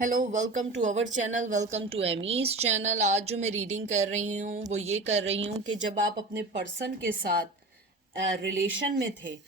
Hello, welcome to our channel, welcome to Amy's channel. आज जो मैं रीडिंग कर रही हूँ वो ये कर रही हूँ कि जब आप अपने पर्सन के साथ रिलेशन में थे,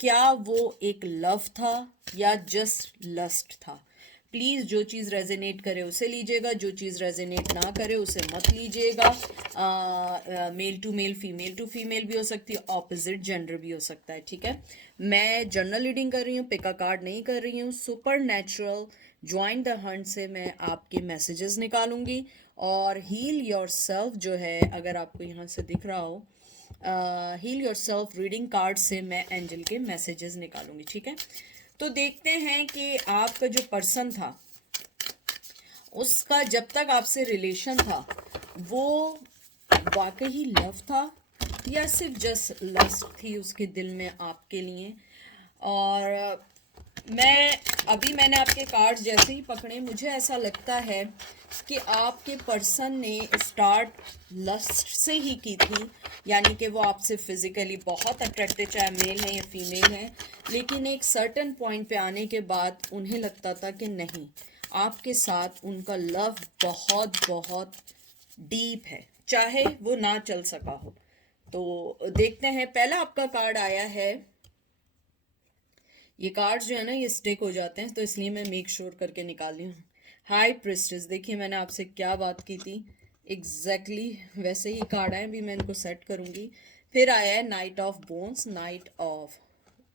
क्या वो एक लव था या जस्ट लस्ट था। प्लीज़ जो चीज़ रेजोनेट करे उसे लीजिएगा, जो चीज़ रेजोनेट ना करे उसे मत लीजिएगा। Male to male, female to female भी हो सकती है, ऑपोजिट जेंडर भी हो सकता है। ठीक है, मैं जनरल रीडिंग कर रही हूँ, पिका कार्ड नहीं कर रही हूँ। Super natural join the Hunt से मैं आपके मैसेजेस निकालूंगी, और हील योर सेल्फ जो है, अगर आपको यहाँ से दिख रहा हो, heal yourself reading card से मैं एंजल के मैसेजेस निकालूंगी। ठीक है, तो देखते हैं कि आपका जो पर्सन था उसका जब तक आपसे रिलेशन था वो वाकई लव था या सिर्फ जस्ट लस्ट थी उसके दिल में आपके लिए। और मैंने आपके कार्ड्स जैसे ही पकड़े, मुझे ऐसा लगता है कि आपके पर्सन ने स्टार्ट लस्ट से ही की थी, यानी कि वो आपसे फिजिकली बहुत अट्रैक्टेड, चाहे मेल है या फीमेल है, लेकिन एक सर्टन पॉइंट पे आने के बाद उन्हें लगता था कि नहीं, आपके साथ उनका लव बहुत बहुत डीप है, चाहे वो ना चल सका हो। तो देखते हैं, पहला आपका कार्ड आया है। ये कार्ड्स जो है ना, ये स्टिक हो जाते हैं, तो इसलिए मैं मेक श्योर करके निकाल रही हूँ। हाई प्रिस्टेस, देखिए मैंने आपसे क्या बात की थी, एग्जैक्टली वैसे ही कार्ड आए, भी मैं इनको सेट करूँगी। फिर आया है knight of bones, knight of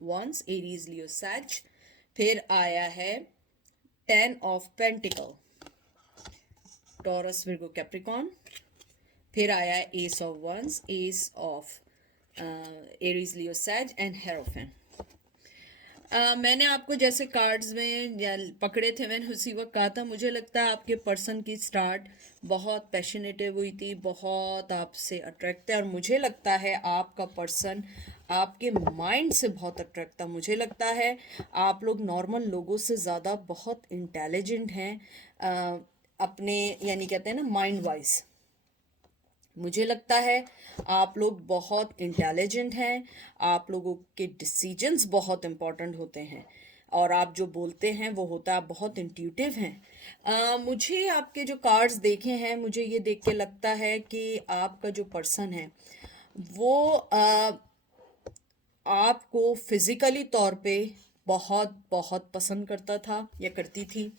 wands, Aries Leo Sag. फिर आया है 10 of pentacle, Taurus Virgo Capricorn. फिर आया है ace of wands, ace of Aries Leo Sag and हेरोफेन। मैंने आपको जैसे कार्ड्स में या पकड़े थे, मैंने उसी वक्त कहा था, मुझे लगता है आपके पर्सन की स्टार्ट बहुत पैशनेटिव हुई थी, बहुत आपसे अट्रैक्ट है, और मुझे लगता है आपका पर्सन आपके माइंड से बहुत अट्रैक्ट था। मुझे लगता है आप लोग नॉर्मल लोगों से ज़्यादा बहुत इंटेलिजेंट हैं, अपने यानी कहते हैं ना माइंड वाइज। मुझे लगता है आप लोग बहुत इंटेलिजेंट हैं, आप लोगों के डिसीजंस बहुत इंपॉर्टेंट होते हैं, और आप जो बोलते हैं वो होता है, आप बहुत इंट्यूटिव हैं। मुझे आपके जो कार्ड्स देखे हैं, मुझे ये देख के लगता है कि आपका जो पर्सन है वो आपको फिजिकली तौर पे बहुत बहुत पसंद करता था या करती थी।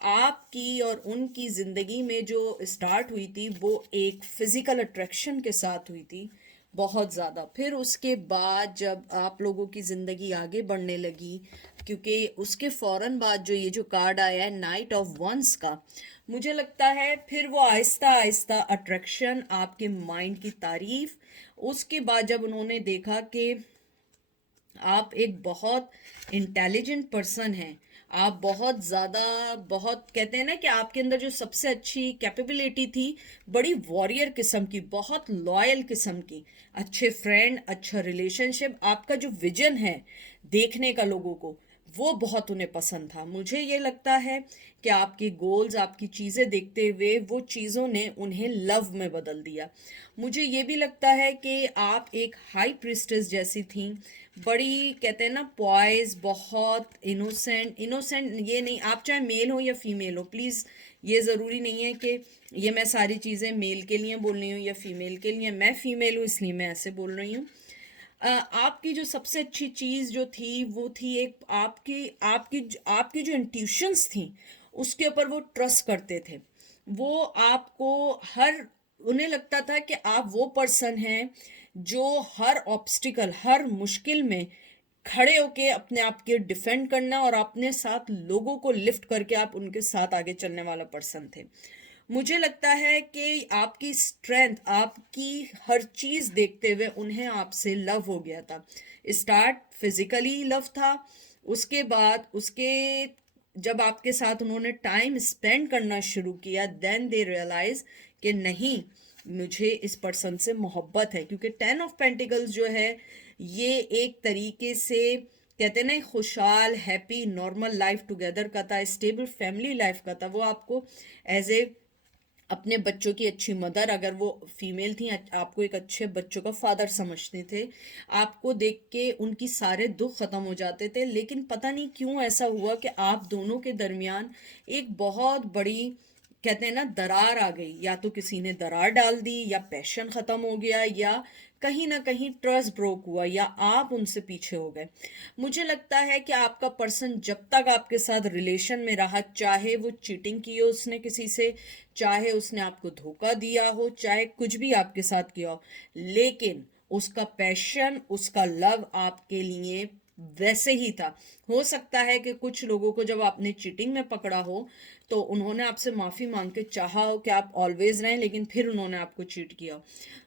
आपकी और उनकी ज़िंदगी में जो स्टार्ट हुई थी वो एक फिज़िकल अट्रैक्शन के साथ हुई थी, बहुत ज़्यादा। फिर उसके बाद जब आप लोगों की ज़िंदगी आगे बढ़ने लगी, क्योंकि उसके फ़ौरन बाद जो ये जो कार्ड आया है नाइट ऑफ वंस का, मुझे लगता है फिर वो आहिस्ता आहिस्ता अट्रैक्शन, आपके माइंड की तारीफ, उसके बाद जब उन्होंने देखा कि आप एक बहुत इंटेलिजेंट पर्सन हैं, आप बहुत ज़्यादा, बहुत कहते हैं ना कि आपके अंदर जो सबसे अच्छी कैपेबिलिटी थी, बड़ी वॉरियर किस्म की, बहुत लॉयल किस्म की, अच्छे फ्रेंड, अच्छा रिलेशनशिप, आपका जो विजन है देखने का लोगों को, वो बहुत उन्हें पसंद था। मुझे ये लगता है कि आपके गोल्स, आपकी चीज़ें देखते हुए वो चीज़ों ने उन्हें लव में बदल दिया। मुझे ये भी लगता है कि आप एक हाई प्रिस्टेस जैसी थी, बड़ी कहते हैं ना पॉइज, बहुत इनोसेंट। इनोसेंट ये नहीं, आप चाहे मेल हो या फीमेल हो, प्लीज़ ये ज़रूरी नहीं है कि ये मैं सारी चीज़ें मेल के लिए बोल रही हूँ या फीमेल के लिए। मैं फीमेल हूँ इसलिए मैं ऐसे बोल रही हूँ। आपकी जो सबसे अच्छी चीज़ जो थी वो थी एक आपकी आपकी आपकी जो इंट्यूशंस थी उसके ऊपर वो ट्रस्ट करते थे। वो आपको हर, उन्हें लगता था कि आप वो पर्सन हैं जो हर ऑब्स्टिकल, हर मुश्किल में खड़े होके अपने आप के डिफेंड करना और अपने साथ लोगों को लिफ्ट करके आप उनके साथ आगे चलने वाला पर्सन थे। मुझे लगता है कि आपकी स्ट्रेंथ, आपकी हर चीज़ देखते हुए उन्हें आपसे लव हो गया था। स्टार्ट फिजिकली लव था, उसके बाद उसके जब आपके साथ उन्होंने टाइम स्पेंड करना शुरू किया, देन दे रियलाइज कि नहीं, मुझे इस पर्सन से मोहब्बत है। क्योंकि 10 ऑफ पेंटिकल्स जो है ये एक तरीके से कहते हैं ना खुशहाल, हैप्पी, नॉर्मल लाइफ टुगेदर का था, स्टेबल फैमिली लाइफ का था। वो आपको एज ए अपने बच्चों की अच्छी मदर, अगर वो फीमेल थी, आपको एक अच्छे बच्चों का फादर समझते थे। आपको देख के उनकी सारे दुख खत्म हो जाते थे, लेकिन पता नहीं क्यों ऐसा हुआ कि आप दोनों के दरमियान एक बहुत बड़ी, कहते हैं ना, दरार आ गई। या तो किसी ने दरार डाल दी, या पैशन खत्म हो गया, या कहीं ना कहीं ट्रस्ट ब्रोक हुआ, या आप उनसे पीछे हो गए। मुझे लगता है कि आपका पर्सन जब तक आपके साथ रिलेशन में रहा, चाहे वो चीटिंग की हो उसने किसी से, चाहे उसने आपको धोखा दिया हो, चाहे कुछ भी आपके साथ किया हो, लेकिन उसका पैशन, उसका लव आपके लिए वैसे ही था। हो सकता है कि कुछ लोगों को जब आपने चीटिंग में पकड़ा हो तो उन्होंने आपसे माफ़ी मांग के चाहा हो कि आप ऑलवेज रहें, लेकिन फिर उन्होंने आपको चीट किया।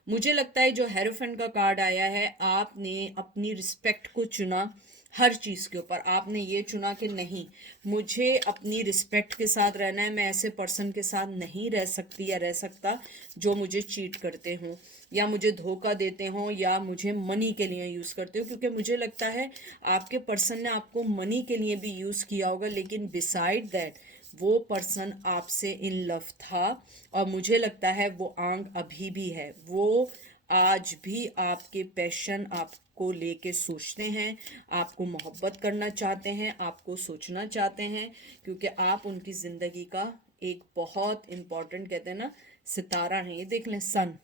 मुझे लगता है जो हेरोफेंट का कार्ड आया है, आपने अपनी रिस्पेक्ट को चुना। हर चीज़ के ऊपर आपने ये चुना कि नहीं, मुझे अपनी रिस्पेक्ट के साथ रहना है, मैं ऐसे पर्सन के साथ नहीं रह सकती या रह सकता जो मुझे चीट करते हों, या मुझे धोखा देते हों, या मुझे मनी के लिए यूज़ करते हो। क्योंकि मुझे लगता है आपके पर्सन ने आपको मनी के लिए भी यूज़ किया होगा, लेकिन बिसाइड दैट वो पर्सन आपसे इन लव था। और मुझे लगता है वो आंग अभी भी है, वो आज भी आपके पैशन आपको लेके सोचते हैं, आपको मोहब्बत करना चाहते हैं, आपको सोचना चाहते हैं, क्योंकि आप उनकी ज़िंदगी का एक बहुत इम्पॉर्टेंट, कहते हैं ना, सितारा हैं। ये देख लें, सन,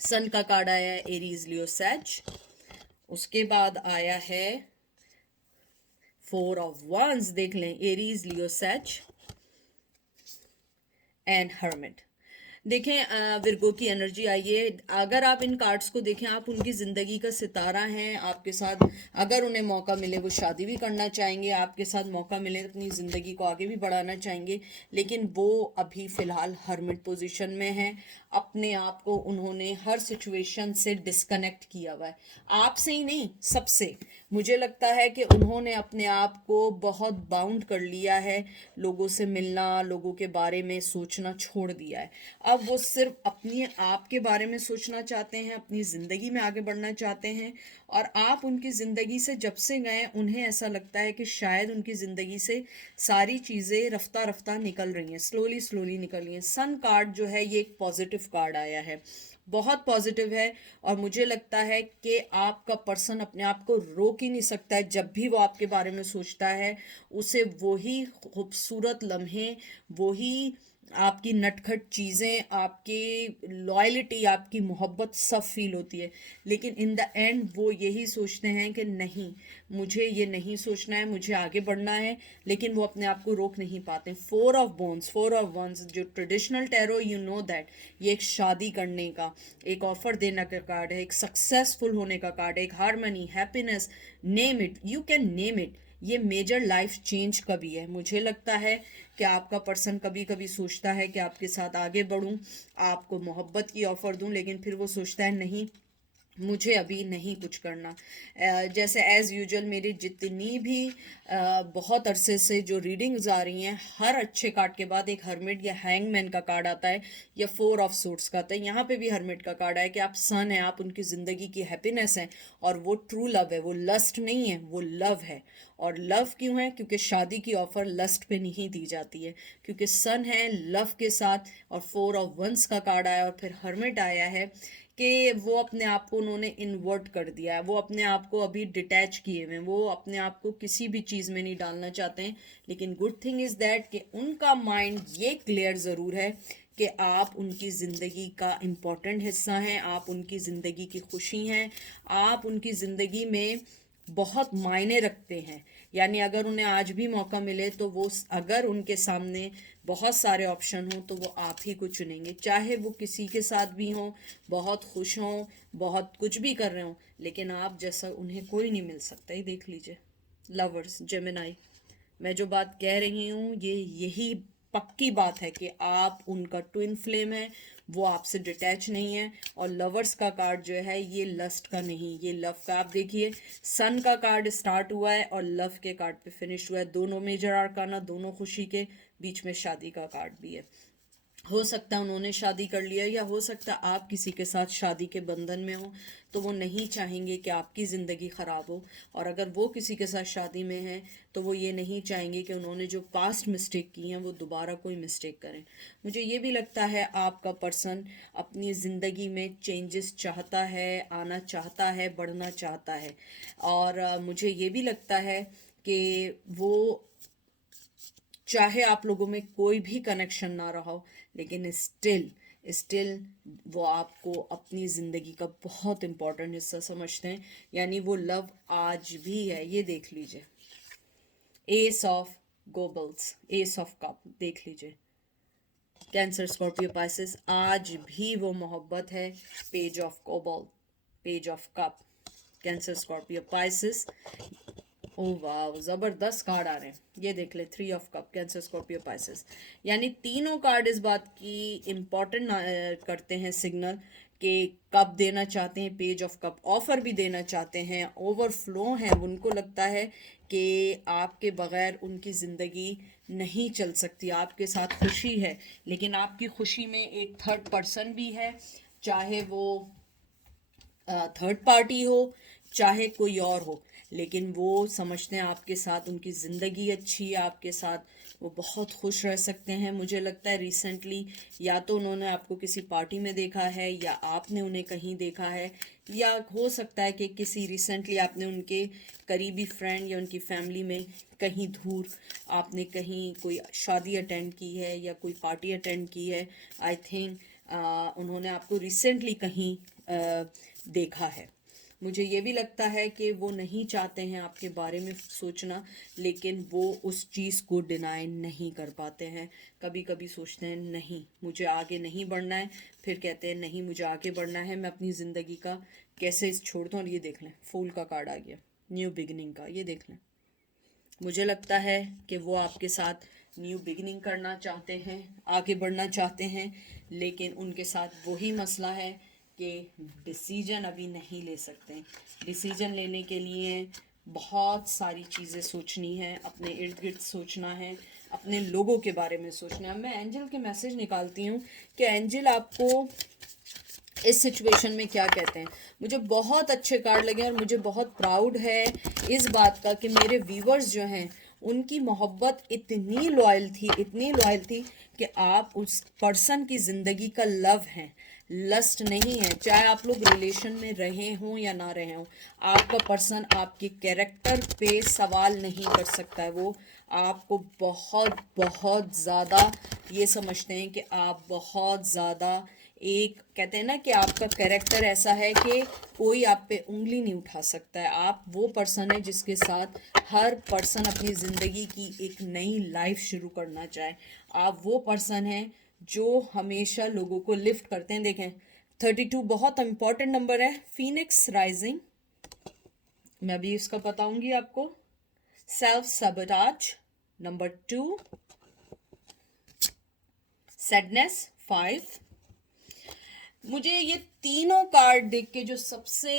सन का कार्ड आया है, एरीज लियो सैज। उसके बाद आया है 4 ऑफ वंस, देख लें, Aries Leo Sag and hermit. देखें विर्गो की एनर्जी आई है। अगर आप इन कार्ड्स को देखें, आप उनकी ज़िंदगी का सितारा हैं। आपके साथ अगर उन्हें मौका मिले वो शादी भी करना चाहेंगे, आपके साथ मौका मिले अपनी ज़िंदगी को आगे भी बढ़ाना चाहेंगे, लेकिन वो अभी फ़िलहाल हर्मिट पोजीशन में हैं। अपने आप को उन्होंने हर सिचुएशन से डिस्कनेक्ट किया हुआ है, आपसे ही नहीं, सबसे। मुझे लगता है कि उन्होंने अपने आप को बहुत बाउंड कर लिया है, लोगों से मिलना, लोगों के बारे में सोचना छोड़ दिया है। अब वो सिर्फ अपने आप के बारे में सोचना चाहते हैं, अपनी ज़िंदगी में आगे बढ़ना चाहते हैं। और आप उनकी ज़िंदगी से जब से गए, उन्हें ऐसा लगता है कि शायद उनकी ज़िंदगी से सारी चीज़ें रफ्ता रफ्ता निकल रही हैं, स्लोली स्लोली निकल रही हैं। सन कार्ड जो है ये एक पॉजिटिव कार्ड आया है, बहुत पॉजिटिव है। और मुझे लगता है कि आपका पर्सन अपने आप को रोक ही नहीं सकता है। जब भी वो आपके बारे में सोचता है, उसे वही खूबसूरत लम्हे, वही आपकी नटखट चीज़ें, आपकी लॉयल्टी, आपकी मोहब्बत सब फील होती है। लेकिन इन द एंड वो यही सोचते हैं कि नहीं, मुझे ये नहीं सोचना है, मुझे आगे बढ़ना है, लेकिन वो अपने आप को रोक नहीं पाते। 4 ऑफ वंस, 4 ऑफ वंस जो traditional tarot, you know that, ये एक शादी करने का, एक ऑफर देने का कार्ड है, एक सक्सेसफुल होने का कार्ड है, एक harmony, happiness, name it, you can name it. ये मेजर लाइफ चेंज का भी है। मुझे लगता है कि आपका पर्सन कभी कभी सोचता है कि आपके साथ आगे बढ़ूं, आपको मोहब्बत की ऑफ़र दूं, लेकिन फिर वो सोचता है नहीं, मुझे अभी नहीं कुछ करना। जैसे एज़ यूजुअल मेरी जितनी भी बहुत अरसे से जो रीडिंग्स आ रही हैं, हर अच्छे कार्ड के बाद एक हर्मिट या हैंगमैन का कार्ड आता है, या 4 ऑफ सूट्स का आता है। यहाँ पे भी हर्मिट का कार्ड है कि आप सन हैं, आप उनकी ज़िंदगी की हैप्पीनेस हैं, और वो ट्रू लव है, वो लस्ट नहीं है, वो लव है। और लव क्यों है? क्योंकि शादी की ऑफ़र लस्ट पे नहीं दी जाती है, क्योंकि सन है लव के साथ। और 4 ऑफ वंस का कार्ड आया, और फिर हर्मिट आया है कि वो अपने आप को उन्होंने इन्वर्ट कर दिया है, वो अपने आप को अभी डिटैच किए हुए हैं, वो अपने आप को किसी भी चीज़ में नहीं डालना चाहते हैं। लेकिन गुड थिंग इज़ दैट कि उनका माइंड ये क्लियर ज़रूर है कि आप उनकी ज़िंदगी का इम्पॉर्टेंट हिस्सा हैं, आप उनकी ज़िंदगी की खुशी हैं, आप उनकी ज़िंदगी में बहुत मायने रखते हैं। यानी अगर उन्हें आज भी मौका मिले तो वो, अगर उनके सामने बहुत सारे ऑप्शन हों, तो वो आप ही को चुनेंगे, चाहे वो किसी के साथ भी हों, बहुत खुश हों, बहुत कुछ भी कर रहे हों, लेकिन आप जैसा उन्हें कोई नहीं मिल सकता। ही देख लीजिए, लवर्स, जेमिनाई, मैं जो बात कह रही हूँ ये यही पक्की बात है कि आप उनका ट्विन फ्लेम है, वो आपसे डिटैच नहीं है। और लवर्स का कार्ड जो है ये लस्ट का नहीं, ये लव का। आप देखिए, सन का कार्ड स्टार्ट हुआ है और लव के कार्ड पे फिनिश हुआ है। दोनों मेजर आर्काना, दोनों खुशी के, बीच में शादी का कार्ड भी है। हो सकता है उन्होंने शादी कर लिया, या हो सकता है आप किसी के साथ शादी के बंधन में हो, तो वो नहीं चाहेंगे कि आपकी ज़िंदगी ख़राब हो। और अगर वो किसी के साथ शादी में हैं तो वो ये नहीं चाहेंगे कि उन्होंने जो पास्ट मिस्टेक की हैं वो दोबारा कोई मिस्टेक करें। मुझे ये भी लगता है आपका पर्सन अपनी ज़िंदगी में चेंजेस चाहता है, आना चाहता है, बढ़ना चाहता है। और मुझे ये भी लगता है कि वो, चाहे आप लोगों में कोई भी कनेक्शन ना रहा हो, लेकिन स्टिल स्टिल वो आपको अपनी ज़िंदगी का बहुत इम्पोर्टेंट हिस्सा समझते हैं। यानी वो लव आज भी है। ये देख लीजिए, S of Goebbels, S of cup देख लीजिए। कैंसर, स्कॉर्पियो, पाइसेस, आज भी वो मोहब्बत है। पेज ऑफ कोबल, page of cup, cancer, Scorpio, Pisces. ओ वाह, जबरदस्त कार्ड आ रहे हैं। ये देख ले, 3 of cup, cancer, Scorpio, Pisces. यानी तीनों कार्ड इस बात की इम्पोर्टेंट करते हैं सिग्नल कि कप देना चाहते हैं, पेज ऑफ कप ऑफर भी देना चाहते हैं, ओवरफ्लो है। उनको लगता है कि आपके बगैर उनकी ज़िंदगी नहीं चल सकती। आपके साथ खुशी है, लेकिन आपकी खुशी में एक थर्ड पर्सन भी है, चाहे वो थर्ड पार्टी हो, चाहे कोई और हो। लेकिन वो समझते हैं आपके साथ उनकी ज़िंदगी अच्छी है, आपके साथ वो बहुत खुश रह सकते हैं। मुझे लगता है रिसेंटली या तो उन्होंने आपको किसी पार्टी में देखा है, या आपने उन्हें कहीं देखा है, या हो सकता है कि किसी रिसेंटली आपने उनके करीबी फ्रेंड या उनकी फैमिली में कहीं दूर आपने कहीं कोई शादी अटेंड की है या कोई पार्टी अटेंड की है। आई थिंक उन्होंने आपको रिसेंटली कहीं देखा है। मुझे ये भी लगता है कि वो नहीं चाहते हैं आपके बारे में सोचना, लेकिन वो उस चीज़ को डिनाई नहीं कर पाते हैं। कभी कभी सोचते हैं नहीं मुझे आगे नहीं बढ़ना है, फिर कहते हैं नहीं मुझे आगे बढ़ना है, मैं अपनी ज़िंदगी का कैसे इस छोड़ दूँ। और ये देख लें, फूल का कार्ड आ गया, न्यू बिगिनिंग का। ये देख लें, मुझे लगता है कि वो आपके साथ न्यू बिगिनिंग करना चाहते हैं, आगे बढ़ना चाहते हैं, लेकिन उनके साथ वही मसला है कि डिसीजन अभी नहीं ले सकते। डिसीजन लेने के लिए बहुत सारी चीज़ें सोचनी है, अपने इर्द गिर्द सोचना है, अपने लोगों के बारे में सोचना है। मैं एंजल के मैसेज निकालती हूँ कि एंजल आपको इस सिचुएशन में क्या कहते हैं। मुझे बहुत अच्छे कार्ड लगे और मुझे बहुत प्राउड है इस बात का कि मेरे व्यूवर्स जो हैं उनकी मोहब्बत इतनी लॉयल थी, इतनी लॉयल थी कि आप उस पर्सन की ज़िंदगी का लव हैं, लस्ट नहीं है। चाहे आप लोग रिलेशन में रहे हों या ना रहे हों, आपका पर्सन आपके कैरेक्टर पे सवाल नहीं कर सकता है। वो आपको बहुत बहुत ज़्यादा ये समझते हैं कि आप बहुत ज़्यादा, एक कहते हैं ना कि आपका कैरेक्टर ऐसा है कि कोई आप पे उंगली नहीं उठा सकता है। आप वो पर्सन है जिसके साथ हर पर्सन अपनी ज़िंदगी की एक नई लाइफ शुरू करना चाहे। आप वो पर्सन हैं जो हमेशा लोगों को लिफ्ट करते हैं। देखें, 32 बहुत इंपॉर्टेंट नंबर है। फीनिक्स राइजिंग, मैं अभी इसका बताऊंगी आपको। Self sabotage number 2, sadness 5। मुझे ये तीनों कार्ड देख के जो सबसे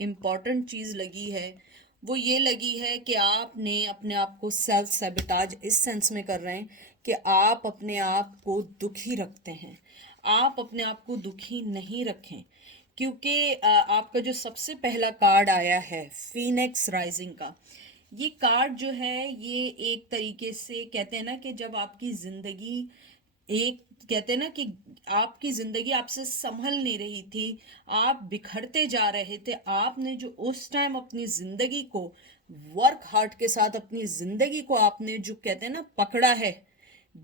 इम्पॉर्टेंट चीज़ लगी है वो ये लगी है कि आपने अपने आप को सेल्फ सैबोटाज इस सेंस में कर रहे हैं कि आप अपने आप को दुखी रखते हैं। आप अपने आप को दुखी नहीं रखें, क्योंकि आपका जो सबसे पहला कार्ड आया है फीनिक्स राइजिंग का, ये कार्ड जो है ये एक तरीके से कहते हैं ना कि जब आपकी ज़िंदगी, एक कहते हैं ना कि आपकी जिंदगी आपसे संभल नहीं रही थी, आप बिखरते जा रहे थे, आपने जो उस टाइम अपनी जिंदगी को वर्क हार्ट के साथ अपनी जिंदगी को आपने जो कहते हैं ना पकड़ा है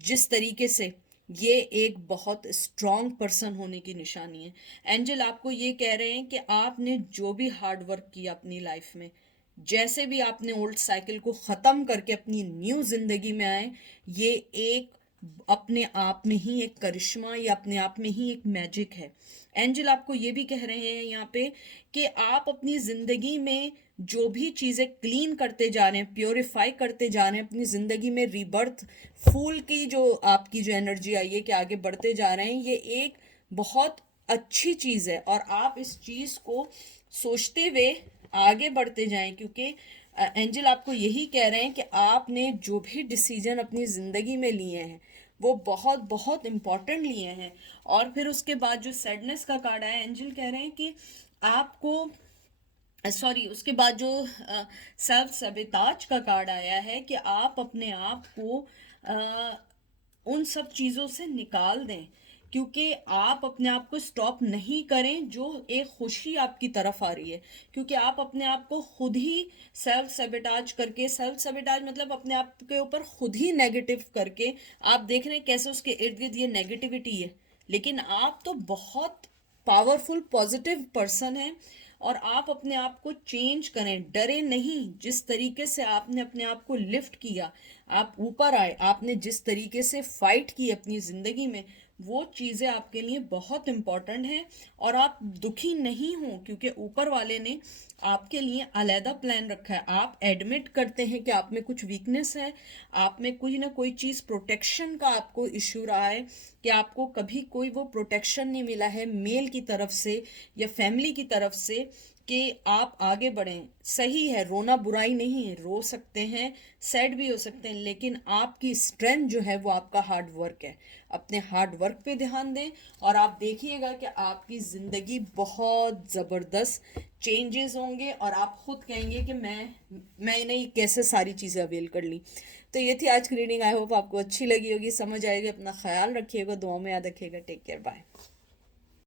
जिस तरीके से, ये एक बहुत स्ट्रांग पर्सन होने की निशानी है। एंजल आपको ये कह रहे हैं कि आपने जो भी हार्ड वर्क किया अपनी लाइफ में, जैसे भी आपने ओल्ड साइकिल को ख़त्म करके अपनी न्यू ज़िंदगी में आए, ये एक अपने आप में ही एक करिश्मा या अपने आप में ही एक मैजिक है। एंजल आपको ये भी कह रहे हैं यहाँ पे कि आप अपनी ज़िंदगी में जो भी चीज़ें क्लीन करते जा रहे हैं, प्योरीफाई करते जा रहे हैं, अपनी ज़िंदगी में रीबर्थ फूल की जो आपकी जो एनर्जी आई है कि आगे बढ़ते जा रहे हैं, ये एक बहुत अच्छी चीज़ है। और आप इस चीज़ को सोचते हुए आगे बढ़ते जाएं, क्योंकि एंजल आपको यही कह रहे हैं कि आपने जो भी डिसीजन अपनी ज़िंदगी में लिए हैं वो बहुत बहुत इम्पोर्टेंट लिए हैं। और फिर उसके बाद जो सैडनेस का कार्ड आया, एंजल कह रहे हैं कि आपको, सॉरी, उसके बाद जो सेल्फ सबेताज का कार्ड आया है कि आप अपने आप को उन सब चीज़ों से निकाल दें, क्योंकि आप अपने आप को स्टॉप नहीं करें जो एक खुशी आपकी तरफ आ रही है, क्योंकि आप अपने आप को खुद ही सेल्फ सबेटाज करके, सेल्फ सबेटाज मतलब अपने आप के ऊपर खुद ही नेगेटिव करके, आप देख रहे हैं कैसे उसके इर्द गिर्द ये नेगेटिविटी है, लेकिन आप तो बहुत पावरफुल पॉजिटिव पर्सन है। और आप अपने आप को चेंज करें, डरे नहीं। जिस तरीके से आपने अपने आप को लिफ्ट किया, आप ऊपर आए, आपने जिस तरीके से फाइट की अपनी ज़िंदगी में, वो चीज़ें आपके लिए बहुत इम्पॉर्टेंट हैं। और आप दुखी नहीं हो, क्योंकि ऊपर वाले ने आपके लिए अलहदा प्लान रखा है। आप एडमिट करते हैं कि आप में कुछ वीकनेस है, आप में कोई ना कोई चीज़ प्रोटेक्शन का आपको इश्यू रहा है, कि आपको कभी कोई वो प्रोटेक्शन नहीं मिला है मेल की तरफ से या फैमिली की तरफ से, कि आप आगे बढ़ें। सही है, रोना बुराई नहीं है, रो सकते हैं, सैड भी हो सकते हैं, लेकिन आपकी स्ट्रेंथ जो है वो आपका हार्ड वर्क है। अपने हार्ड वर्क पे ध्यान दें और आप देखिएगा कि आपकी ज़िंदगी बहुत ज़बरदस्त चेंजेस होंगे, और आप खुद कहेंगे कि मैंने ये कैसे सारी चीज़ें अवेल कर ली। तो ये थी आज की रीडिंग। आई होप आपको अच्छी लगी होगी, समझ आएगी। अपना ख्याल रखिएगा, दुआ में याद रखिएगा। Take care, bye.